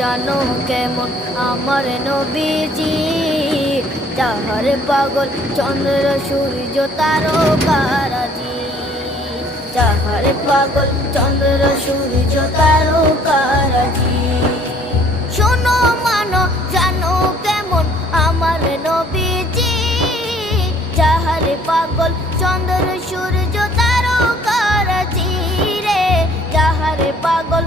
জানো কেমন আমার নবীজি, যাহার পাগল চন্দ্র সূর্য তারকারাজি, যাহার পাগল চন্দ্র সূর্য তারকারাজি। শোনো মানো জানো কেমন আমার নবীজি, যাহার পাগল চন্দ্র সূর্য তারকারাজি রে, যাহার পাগল